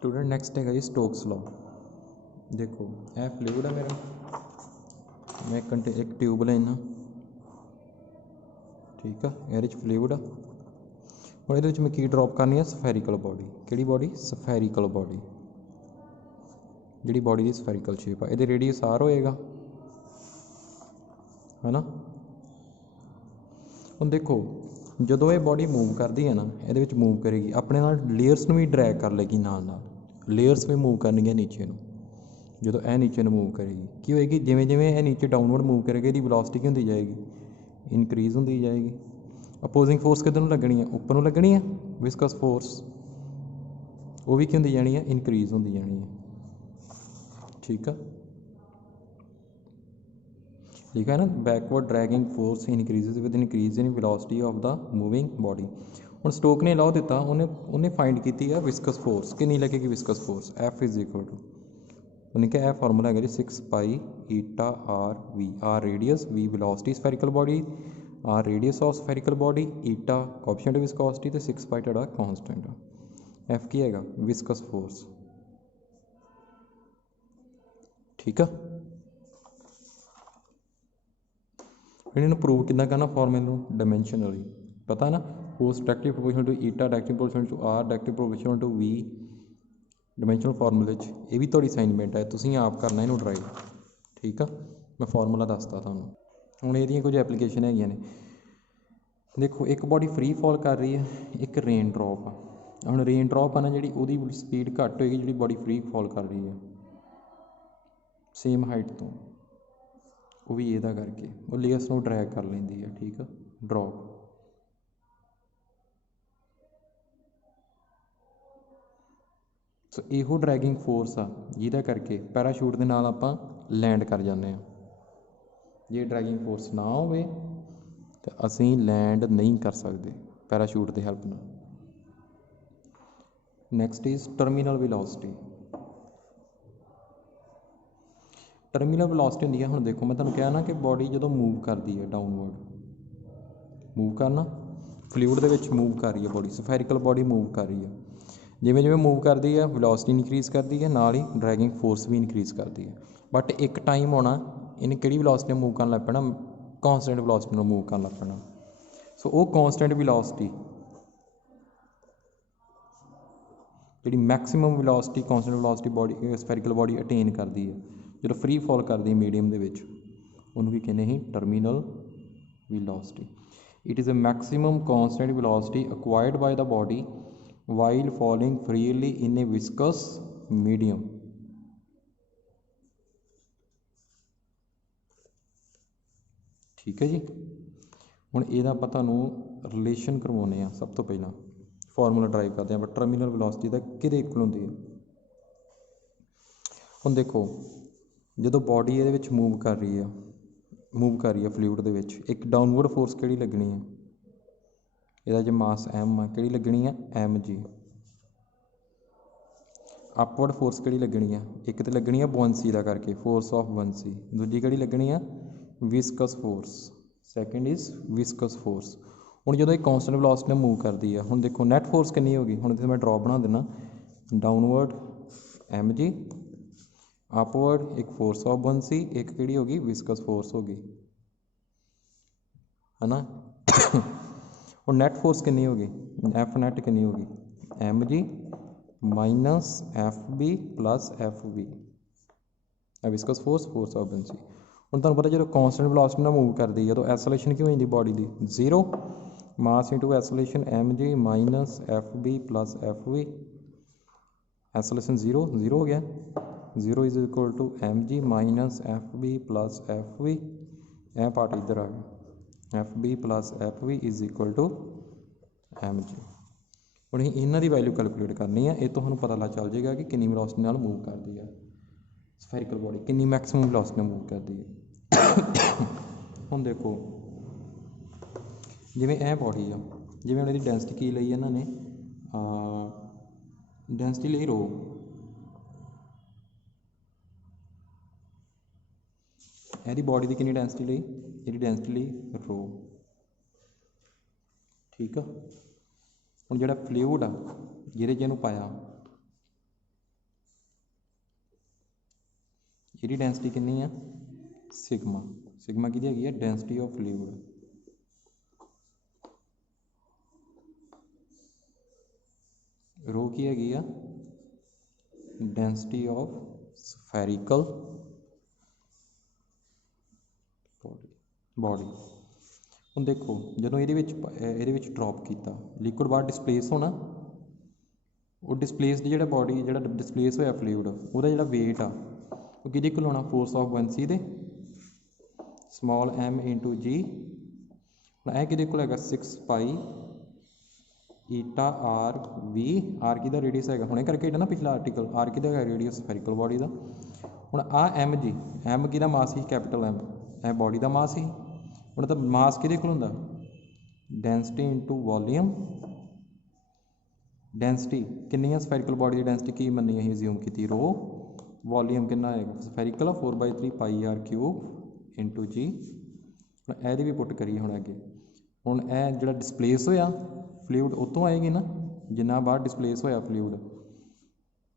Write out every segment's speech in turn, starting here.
Student next है जी Stokes law. देखो यह फ्लूइड है मेरा, मैं एक ट्यूब लेना, ठीक है, ये फ्लूइड आ। और ये मैं की ड्रॉप करनी है सफेरिकल बॉडी। कि बॉडी? सफेरिकल बॉडी, जी बॉडी की सफेरिकल शेप है, ये रेडियस आर होएगा, है ना। ਹੁਣ देखो ਜਦੋਂ ਇਹ बॉडी मूव करती है ना, ये मूव करेगी अपने नाल लेयर्स में भी ड्रैग कर लेगी, नाल लेयर्स भी मूव करनगियां नीचे ਨੂੰ। ਜਦੋਂ ਇਹ ਨੀਚੇ ਨੂੰ मूव करेगी की होएगी, जिमें जिमें ਇਹ नीचे डाउनवर्ड मूव करेगी ਇਹਦੀ वेलोसिटी की होंदी जाएगी, इनक्रीज़ होंदी जाएगी। अपोजिंग फोर्स किधर ਨੂੰ लगनी है? ਉੱਪਰ ਨੂੰ लगनी है, विस्कस फोर्स वो भी की होंदी जानी है, इनक्रीज़ होंदी जानी है, ठीक है। लिखा है ना, backward dragging force increases with increase in velocity of the moving body. ਹੁਣ स्टोक ने लॉ दिता, उन्हें फाइंड की है विस्कस फोर्स, कितनी लगेगी viscous force? F is equal to, उन्हें क्या है फॉर्मूला है जी 6 pi eta R V, R radius, V velocity spherical body, R radius of spherical body, eta coefficient viscosity तो 6 पाई तुहाडा कॉन्सटेंट। एफ की है विस्कस फोर्स, ठीक है। इन्होंने प्रूव कितना करना फॉर्मूले डायमेंशनली, पता है ना, force directly proportional to eta, directly proportional to R, directly proportional to V, dimensional फॉर्मूले ये भी थोड़ी असाइनमेंट है, तुम आप करना इन्हू ट्राई, ठीक है। मैं फॉर्मूला दसता थानू। हुण ये कुछ एप्लीकेशन है ने, देखो एक बॉडी फ्री फॉल कर रही है, एक रेन ड्रॉप आ। हुण रेन ड्रॉप है ना जी, वो स्पीड घट होएगी जी बॉडी फ्री फॉल कर रही है सेम हाइट तो, वो भी ਇਹਦਾ करके वो लेयर्स ਨੂੰ ड्रैग कर लेंदी है, ठीक है। ड्रॉप सो ਇਹੋ ड्रैगिंग फोर्स आ ਜਿਹਦਾ करके पैराशूट ਦੇ ਨਾਲ ਆਪਾਂ लैंड कर जाते हैं। जे ड्रैगिंग फोर्स ना होवे तो असी लैंड नहीं कर सकते पैराशूट की हैल्प नाल। Next is terminal velocity. Terminal velocity होंदी है, हुण देखो मैं तुहानूं कहा ना कि बॉडी जो मूव करती है डाउनवर्ड मूव करना, फ्लूइड दे विच मूव कर रही है बॉडी, सफेरिकल बॉडी मूव कर रही है, जिमें जिमें मूव करती है वेलोसिटी इनक्रीज़ करती है, नाल ही ड्रैगिंग फोर्स भी इनक्रीज़ करती है। बट एक टाइम होना इन्हें कि वेलोसिटी मूव करन लग पैना, कॉन्सटेंट वेलोसिटी मूव करन लग पैना। सो वो कॉन्सटेंट वेलोसिटी जी maximum velocity, constant velocity body spherical body attain करती है जो फ्री फॉल करती है मीडियम के, उन्होंने भी कहने ही terminal velocity. It is a maximum constant velocity acquired by the body while falling freely in a viscous medium. ठीक है जी। हुण इहदा आपां तुहानूं रिलेशन करवाउने आ, सब तो पहला फॉर्मूला ड्राइव करते हैं, टर्मीनल वेलोसिटी का किहदे इक्वल होंदी है। हुण देखो जो बॉडी ये मूव कर रही है फ्लूइड दे विच, एक डाउनवर्ड फोर्स किहड़ी लगनी है, ਇਹਦਾ जो मास एम आ किहड़ी लगनी है, एम जी। अपवर्ड फोर्स किहड़ी लगनी है, एक तो लगनी है बुआंसी का करके फोर्स ऑफ बुआंसी, दूजी किहड़ी लगनी है viscous force, second is viscous force. हुण जो एक कॉन्सटेंट वेलोसिटी में मूव करती है, हुण देखो नैट फोर्स कितनी होगी, हुण इत्थे मैं ड्रॉप बना देना, डाउनवर्ड एम जी, अपवर्ड एक फोर्स ऑफ बुआंसी, एक किहड़ी होगी विस्कस फोर्स होगी, है ना। और नैट फोर्स कितनी होगी, एफ नैट कितनी होगी, M G minus F B plus F B, viscous force, force of buoyancy. हुण तुहानूं पता जो कॉन्सटेंट वेलोसिटी नाल मूव करती है तो एसोलेशन की हो जाती बॉडी की zero, mass into acceleration M G minus F B plus F B, acceleration zero zero हो गया, zero is equal to M G minus F B plus F B, यह पार्ट इधर आ गया, F B plus F B is equal to M G. हुण इन्हां दी value calculate करनी है, ये तो तुहानूं पता लग चल जाएगा कि कितनी वेलोसिटी नाल मूव करती है स्फेरिकल बॉडी, कितनी मैक्सीमम वेलोसिटी नाल मूव करती है। हुण देखो जिवें यह बॉडी आ, जिवें हुण इहदी डेंसिटी की लई इन्हां ने, डेंसिटी लई रो, यदि बॉडी की कितनी डेंसिटी लई, यदि डेंसिटी लई रो, ठीक है। हुण जिहड़ा फ्लूइड आ जिहदे च इहनूं पाया ਇਹਦੀ ਡੈਂਸਿਟੀ ਕਿੰਨੀ ਆ ਸਿਗਮਾ। ਸਿਗਮਾ ਕਿਹਦੀ ਹੈਗੀ ਆ ਡੈਂਸਿਟੀ ਆਫ ਫਲੂਇਡ। ਰੋ ਕੀ ਹੈਗੀ ਆ ਡੈਂਸਿਟੀ ਆਫ ਸਫੈਰੀਕਲ बॉडी। ਹੁਣ देखो ਜਦੋਂ ਇਹਦੇ ਵਿੱਚ ਡ੍ਰੌਪ ਕੀਤਾ ਲਿਕੁਇਡ ਬਾਹਰ ਡਿਸਪਲੇਸ ਹੋਣਾ, ਉਹ ਡਿਸਪਲੇਸਡ ਜਿਹੜਾ ਬॉडी ਜਿਹੜਾ ਡਿਸਪਲੇਸ ਹੋਇਆ ਫਲੂਇਡ ਉਹਦਾ ਜਿਹੜਾ weight ਆ ਉਹ ਕਿਹਦੇ ਇਕੁਅਲ ਹੋਣਾ ਫੋਰਸ ਆਫ ਬੁਆਇੰਸੀ ਦੇ small m into g। ਹੁਣ ਇਹ ਕਿਹਦੇ ਇਕੁਅਲ ਹੈਗਾ 6 ਪਾਈ ਈਟਾ ਆਰ ਵੀ। ਆਰ ਕਿਹਦਾ ਰੇਡੀਅਸ ਹੈਗਾ ਹੁਣੇ ਕਰਕੇ ਨਾ ਪਿਛਲਾ ਆਰਟੀਕਲ, ਆਰ ਕਿਹਦਾ ਹੈਗਾ ਰੇਡੀਅਸ ਸਫੈਰੀਕਲ ਬॉडी ਦਾ। ਹੁਣ ਆ ਐਮ ਜੀ, ਐਮ ਕਿਹਦਾ ਮਾਸ ਸੀ ਕੈਪੀਟਲ ਐਮ, ਇਹ ਬॉडी ਦਾ ਮਾਸ ਸੀ। ਹੁਣ ਤਾਂ ਮਾਸ ਕਿਹਦੇ ਕੋਲ ਹੁੰਦਾ ਡੈਂਸਿਟੀ ਇੰਟੂ ਵੋਲੀਅਮ। ਡੈਂਸਿਟੀ ਕਿੰਨੀ ਆ ਸਫੈਰੀਕਲ ਬॉडी ਦੀ ਡੈਂਸਿਟੀ ਕੀ ਮੰਨੀ ਅਸੀਂ ਅਸਿਊਮ ਕੀਤੀ ਰੋ। ਵੋਲੀਅਮ ਕਿੰਨਾ ਆਏਗਾ ਸਫੈਰੀਕਲ 4/3 ਪਾਈ ਆਰ ਕਿਊਬ ਇੰਟੂ ਜੀ। ਹੁਣ ਇਹਦੀ ਵੀ ਪੁੱਟ ਕਰੀਏ ਹੁਣ ਅੱਗੇ। ਹੁਣ ਇਹ ਜਿਹੜਾ ਡਿਸਪਲੇਸ ਹੋਇਆ ਫਲੂਇਡ ਉਤੋਂ ਆਏਗੀ ਨਾ, ਜਿੰਨਾ ਬਾਹਰ ਡਿਸਪਲੇਸ ਹੋਇਆ ਫਲੂਇਡ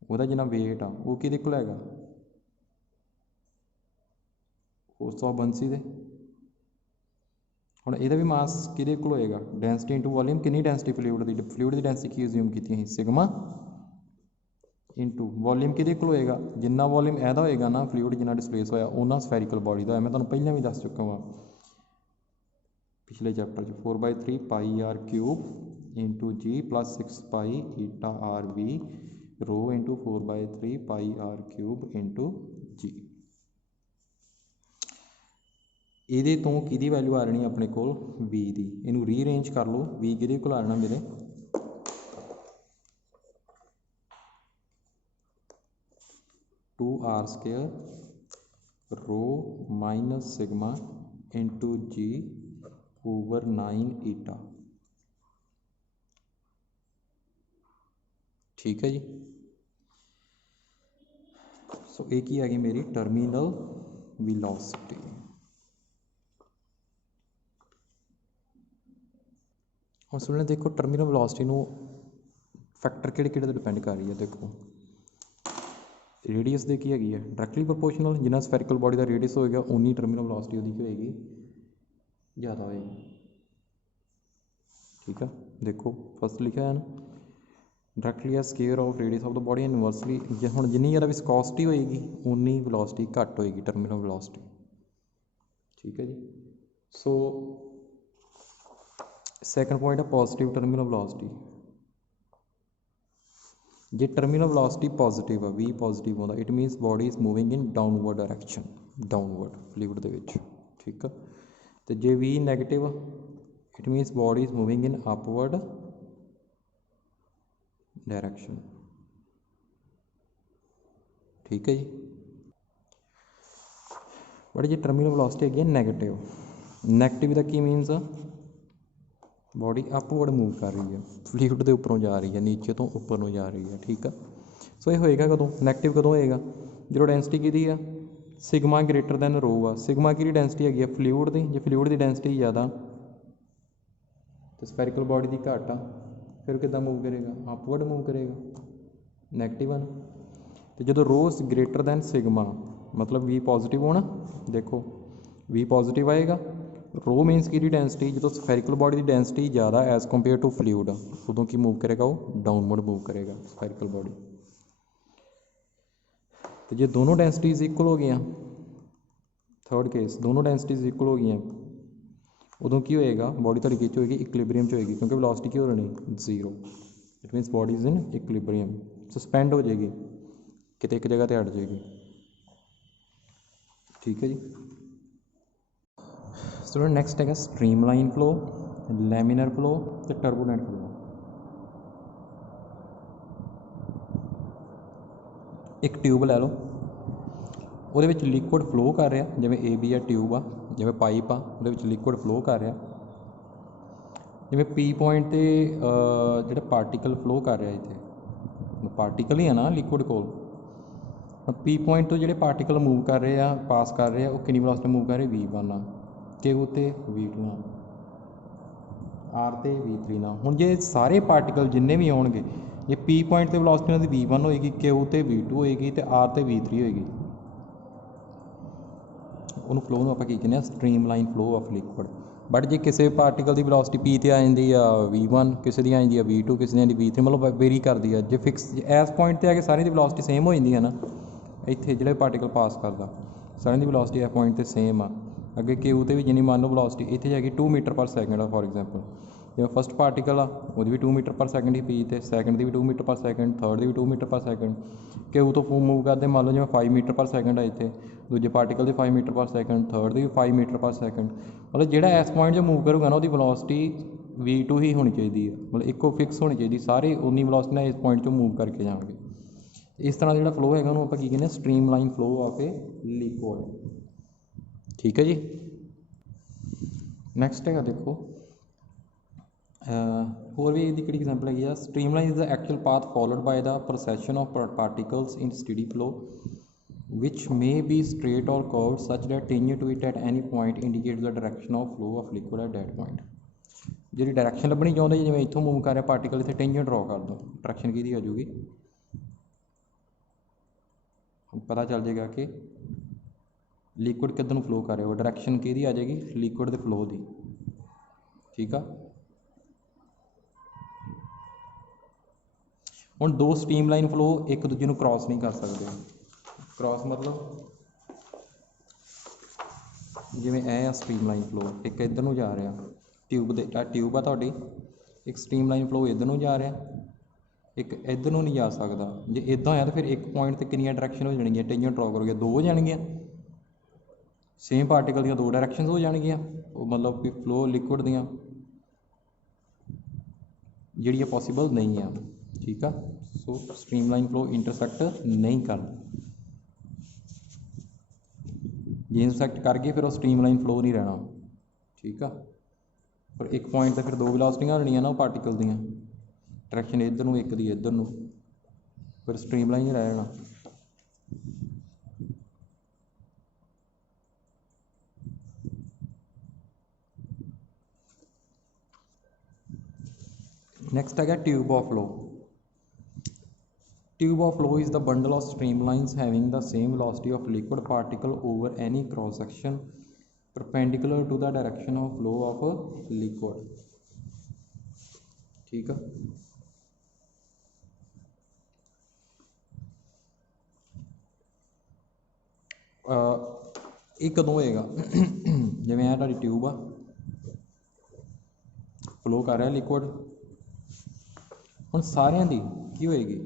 ਉਹਦਾ ਜਿੰਨਾ ਵੇਟ ਆ ਉਹ ਕਿਹਦੇ ਕੋਲ ਹੈਗਾ ਫੋਰਸ ਆਫ ਬੁਆਇੰਸੀ ਦੇ। ਹੁਣ ਇਹਦਾ ਵੀ ਮਾਸ ਕਿਹਦੇ ਕੋਲ ਹੋਏਗਾ ਡੈਂਸਿਟੀ ਇੰਟੂ ਵੋਲੀਅਮ। ਕਿੰਨੀ ਡੈਂਸਿਟੀ ਫਲੂਇਡ ਦੀ ਡੈਂਸਿਟੀ ਕੀ ਅਸਿਊਮ ਕੀਤੀ ਅਸੀਂ ਸਿਗਮਾ ਇੰਟੂ ਵੋਲੀਅਮ ਕਿਹਦੇ ਕੋਲ ਹੋਏਗਾ ਜਿੰਨਾ ਵੋਲੀਅਮ ਇਹਦਾ ਹੋਏਗਾ ਨਾ ਫਲੂਇਡ ਜਿੰਨਾ ਡਿਸਪਲੇਸ ਹੋਇਆ ਉਹਨਾਂ ਸਫੈਰੀਕਲ ਬॉडी ਦਾ। ਮੈਂ ਤੁਹਾਨੂੰ ਪਹਿਲਾਂ ਵੀ ਦੱਸ ਚੁੱਕਾ ਵਾਂ पिछले chapter 4/3 pi R cube into G plus 6 pi eta R V rho into 4/3 pi R cube into G. ਇਹਦੇ ਤੋਂ ਕਿਹਦੀ ਵੈਲਿਊ ਆ ਰਹੀ ਆਪਣੇ ਕੋਲ v ਦੀ। ਇਹਨੂੰ ਰੀਅਰੇਂਜ ਕਰ ਲਓ, v ਕਿਹਦੇ ਕੋਲ ਆ ਜਾਣਾ ਮੇਰੇ 2r² rho minus sigma into जी ओवर 9 ईटा। ठीक है जी। सो ये की है मेरी टर्मिनल वेलोसिटी। हम सुनने देखो टर्मिनल वेलोसिटी नू फैक्टर किहड़े ते डिपेंड कर रही है। देखो रेडियस दे की हैगी है डायरैक्टली प्रोपोर्शनल, जिन्ना स्फेरिकल बॉडी का रेडियस होएगा उन्नी टर्मिनल वेलोसिटी उसकी होएगी ज़्यादा होएगी। ठीक है देखो फर्स्ट लिखा है ना डायरैक्टली आ square of radius of the body inversely. हुण जिन्नी ज़्यादा विस्कोसिटी होएगी उन्नी वेलोसिटी घट होएगी टर्मिनल वेलोसिटी। ठीक है जी। सो सैकेंड पॉइंट है पॉजिटिव टर्मिनल वेलोसिटी। जे टर्मिनल वेलोसिटी पॉजिटिव है वी पॉजिटिव होता it means body is moving in downward direction downward fluid दे विच। ठीक है तो जे V negative it means body is moving in upward direction. ठीक है जी। बट जी टर्मिनल वेलोसिटी है नैगेटिव, नैगेटिव का की मीनस बॉडी अपवर्ड मूव कर रही है फ्लूइड के उपरों जा रही है नीचे तो ऊपर जा रही है। ठीक है सो ये होएगा कदों नैगेटिव कदों होएगा जो डेंसिटी की है सिग्मा ग्रेटर दैन रो आ। सिग्मा की डेंसिटी हैगी फ्लूइड की, जो फ्लूइड की डेंसिटी ज़्यादा तो स्फेरिकल बॉडी की घट आ फिर कितना मूव करेगा अपवर्ड मूव करेगा नैगेटिव है ना। तो जो रो ग्रेटर दैन सिग्मा मतलब वी पॉजिटिव होना। देखो वी पॉजिटिव आएगा रो मीनस की डेंसिटी जो स्फेरिकल बॉडी की डेंसिटी ज़्यादा एज कंपेयर टू फ्लूइड उदों की मूव करेगा वो डाउनवर्ड मूव करेगा स्फेरिकल बॉडी। तो जो दोनों डेंसिटीज इक्वल हो गई थर्ड केस दोनों डेंसिटीज इक्वल हो गई उदों की होएगा बॉडी थोड़ी किच होएगी इक्विलिब्रियम च होएगी क्योंकि वेलोसिटी की हो रही zero. It means body is in equilibrium suspend हो जाएगी कितने एक जगह पर हट जाएगी। ठीक है जी। स्टूडेंट नैक्सट है स्ट्रीमलाइन फ्लो लैमिनर फ्लो तो टर्बूलेंट फ्लो। एक ट्यूब लै लो वो लिक्विड फ्लो कर रहा जिमें ए बी है ट्यूब आ जिमें पाइप आ वो लिक्विड फ्लो कर रहा जिमें पी पॉइंट ते जो पार्टिकल फ्लो कर रहा इतने पार्टिकल ही है ना लिक्विड को पी पॉइंट तो जो पार्टिकल मूव कर रहे हैं पास कर रहे हैं वो कितनी वेलोसिटी मूव कर रहे V1 क्यू ते V2 आर ते V3 ना। हुण जे सारे पार्टिकल जिन्ने भी आउणगे जे पी पॉइंट ते वेलोसिटी उन्हां दी V1 होएगी क्यू ते V2 होएगी तो आर ते V3 होएगी। ਉਹਨੂੰ ਫਲੋ ਨੂੰ ਆਪਾਂ ਕੀ ਕਹਿੰਦੇ ਆ, streamline flow of liquid. But ਜੇ ਕਿਸੇ ਪਾਰਟੀਕਲ ਦੀ ਵੈਲੋਸਿਟੀ ਪੀ ਤੇ ਆ ਜਾਂਦੀ ਆ v1, ਕਿਸੇ ਦੀ ਆ ਜਾਂਦੀ ਆ v2, ਕਿਸੇ ਦੀ ਆਉਂਦੀ v3, ਮਤਲਬ ਵੇਰੀ ਕਰਦੀ ਆ। ਜੇ ਫਿਕਸ ਇਸ ਪੁਆਇੰਟ 'ਤੇ ਆ ਕੇ ਸਾਰਿਆਂ ਦੀ ਵੈਲੋਸਿਟੀ ਸੇਮ ਹੋ ਜਾਂਦੀ ਹੈ ਨਾ, ਇੱਥੇ ਜਿਹੜੇ ਪਾਰਟੀਕਲ ਪਾਸ ਕਰਦਾ ਸਾਰਿਆਂ ਦੀ ਵੈਲੋਸਿਟੀ ਇਸ ਪੁਆਇੰਟ 'ਤੇ ਸੇਮ ਆ। ਅੱਗੇ ਕਿਊ 'ਤੇ ਵੀ ਜਿੰਨੀ ਮੰਨ ਲਓ ਵੈਲੋਸਿਟੀ ਇੱਥੇ ਜਾ ਕੇ 2 ਮੀਟਰ ਪਰ ਸੈਕਿੰਡ ਆ ਫੋਰ ਐਗਜ਼ਾਮਪਲ, ਜਿਵੇਂ ਫਸਟ ਪਾਰਟੀਕਲ ਆ ਉਹਦੀ ਵੀ 2 ਮੀਟਰ ਪਰ ਸੈਕਿੰਡ ਹੀ ਪੀ ਤੇ, ਸੈਕਿੰਡ ਦੀ ਵੀ 2 ਮੀਟਰ ਪਰ ਸੈਕਿੰਡ, ਥਰਡ ਦੀ ਵੀ 2 ਮੀਟਰ ਪਰ ਸੈਕਿੰਡ। ਕਿਊ ਤੋਂ ਮੂਵ ਕਰਦੇ ਮੰਨ ਲਓ ਜਿਵੇਂ 5 ਮੀਟਰ ਪਰ ਸੈਕਿੰਡ ਆ ਇੱਥੇ, ਦੂਜੇ ਪਾਰਟੀਕਲ ਦੀ 5 ਮੀਟਰ ਪਰ ਸੈਕਿੰਡ, ਥਰਡ ਦੀ ਵੀ 5 ਮੀਟਰ ਪਰ ਸੈਕਿੰਡ। ਮਤਲਬ ਜਿਹੜਾ ਇਸ ਪੁਆਇੰਟ 'ਚ ਮੂਵ ਕਰੂਗਾ ਨਾ ਉਹਦੀ ਵੈਲੋਸਿਟੀ v2 ਹੀ ਹੋਣੀ ਚਾਹੀਦੀ ਹੈ, ਮਤਲਬ ਇੱਕੋ ਫਿਕਸ ਹੋਣੀ ਚਾਹੀਦੀ, ਸਾਰੇ ਉਨੀ ਵੈਲੋਸਿਟੀ ਨਾਲ ਇਸ ਪੁਆਇੰਟ 'ਚੋਂ ਮੂਵ ਕਰਕੇ ਜਾਣਗੇ। ਇਸ ਤਰ੍ਹਾਂ ਦਾ ਜਿਹੜਾ ਫਲੋ ਹੈਗਾ ਉਹਨੂੰ ਆਪਾਂ ਕੀ ਕਹਿੰਦੇ ਹਾਂ, streamline flow of A liquid. ਠੀਕ ਹੈ ਜੀ। ਨੈਕਸਟ ਹੈਗਾ ਦੇਖੋ, ਹੋਰ ਵੀ ਇਹਦੀ ਕਿਹੜੀ ਐਗਜ਼ਾਮਪਲ ਹੈਗੀ ਆ, streamline is the actual path followed by the procession of particles in steady flow which may be straight or curved such that tangent to it at any point indicates the direction of flow of liquid at that point। ਜਿਹੜੀ direction ਲੱਭਣੀ ਚਾਹੁੰਦੇ ਜਿਵੇਂ ਇੱਥੋਂ move ਕਰ ਰਿਹਾ particle, ਇੱਥੇ tangent ਡਰਾ ਕਰ ਦਿਓ, ਡਾਇਰੈਕਸ਼ਨ ਕਿਹਦੀ ਆ ਜਾਊਗੀ, ਪਤਾ ਚੱਲ ਜਾਏਗਾ ਕਿ ਲਿਕੁਇਡ ਕਿੱਧਰ ਨੂੰ ਫਲੋ ਕਰ ਰਿਹਾ, ਉਹ ਡਾਇਰੈਕਸ਼ਨ ਕਿਹਦੀ ਆ ਜਾਏਗੀ, ਲਿਕੁਇਡ ਦੇ ਫਲੋ ਦੀ। ਠੀਕ ਆ। ਹੁਣ ਦੋ ਸਟ੍ਰੀਮਲਾਈਨ ਫਲੋ ਇੱਕ ਦੂਜੇ ਨੂੰ ਕ੍ਰਾਸ ਨਹੀਂ ਕਰ ਸਕਦੇ। ਕ੍ਰਾਸ ਮਤਲਬ ਜਿਵੇਂ ਇਹ ਆ ਸਟ੍ਰੀਮਲਾਈਨ ਫਲੋ, ਇੱਕ ਇੱਧਰ ਨੂੰ ਜਾ ਰਿਹਾ ਟਿਊਬ ਦੇ, ਆ ਟਿਊਬ ਆ ਤੁਹਾਡੀ, ਇੱਕ ਸਟ੍ਰੀਮਲਾਈਨ ਫਲੋ ਇੱਧਰ ਨੂੰ ਜਾ ਰਿਹਾ, ਇੱਕ ਇੱਧਰ ਨੂੰ ਨਹੀਂ ਜਾ ਸਕਦਾ। ਜੇ ਇੱਦਾਂ ਹੋਇਆ ਤਾਂ ਫਿਰ ਇੱਕ ਪੁਆਇੰਟ 'ਤੇ ਕਿੰਨੀਆਂ ਡਾਇਰੈਕਸ਼ਨ ਹੋ ਜਾਣਗੀਆਂ, ਟੈਂਜੈਂਟ ਡਰਾ ਕਰੋਗੇ, 2 ਹੋ ਜਾਣਗੀਆਂ। ਸੇਮ ਪਾਰਟੀਕਲ ਦੀਆਂ 2 ਡਾਇਰੈਕਸ਼ਨਸ ਹੋ ਜਾਣਗੀਆਂ, ਉਹ ਮਤਲਬ ਕਿ ਫਲੋ ਲਿਕੁਇਡ ਦੀਆਂ ਜਿਹੜੀਆਂ ਪੋਸੀਬਲ ਨਹੀਂ ਆ। ਠੀਕ ਆ। ਸੋ ਸਟ੍ਰੀਮਲਾਈਨ ਫਲੋ ਇੰਟਰਸੈਕਟ ਨਹੀਂ ਕਰਦਾ, ਜੇ ਇੰਟਰਸੈਕਟ ਕਰ ਗਈ ਫਿਰ ਉਹ ਸਟ੍ਰੀਮਲਾਈਨ ਫਲੋ ਨਹੀਂ ਰਹਿਣਾ। ਠੀਕ ਆ। ਪਰ ਇੱਕ ਪੁਆਇੰਟ 'ਤੇ ਫਿਰ 2 ਵੈਲੋਸਿਟੀਆਂ ਹੋਣੀਆਂ ਨਾ ਉਹ ਪਾਰਟੀਕਲ ਦੀਆਂ, ਡਾਇਰੈਕਸ਼ਨ ਇੱਧਰ ਨੂੰ, ਇੱਕ ਦੀ ਇੱਧਰ ਨੂੰ, ਫਿਰ ਸਟ੍ਰੀਮਲਾਈਨ ਹੀ ਰਹਿ ਜਾਣਾ। ਨੈਕਸਟ ਹੈਗਾ tube of flow. Tube of flow is the bundle of streamlines having the same velocity of liquid particle over any cross section perpendicular to the direction of flow of a liquid। ठीक है। ਇਹ ਕਦੋਂ ਹੋਏਗਾ, ਜਿਵੇਂ ਇਹ ਤੁਹਾਡੀ tube ਆ, flow ਕਰ ਰਿਹਾ ਲਿਕੁਇਡ, ਹੁਣ ਸਾਰਿਆਂ ਦੀ ਕੀ ਹੋਏਗੀ,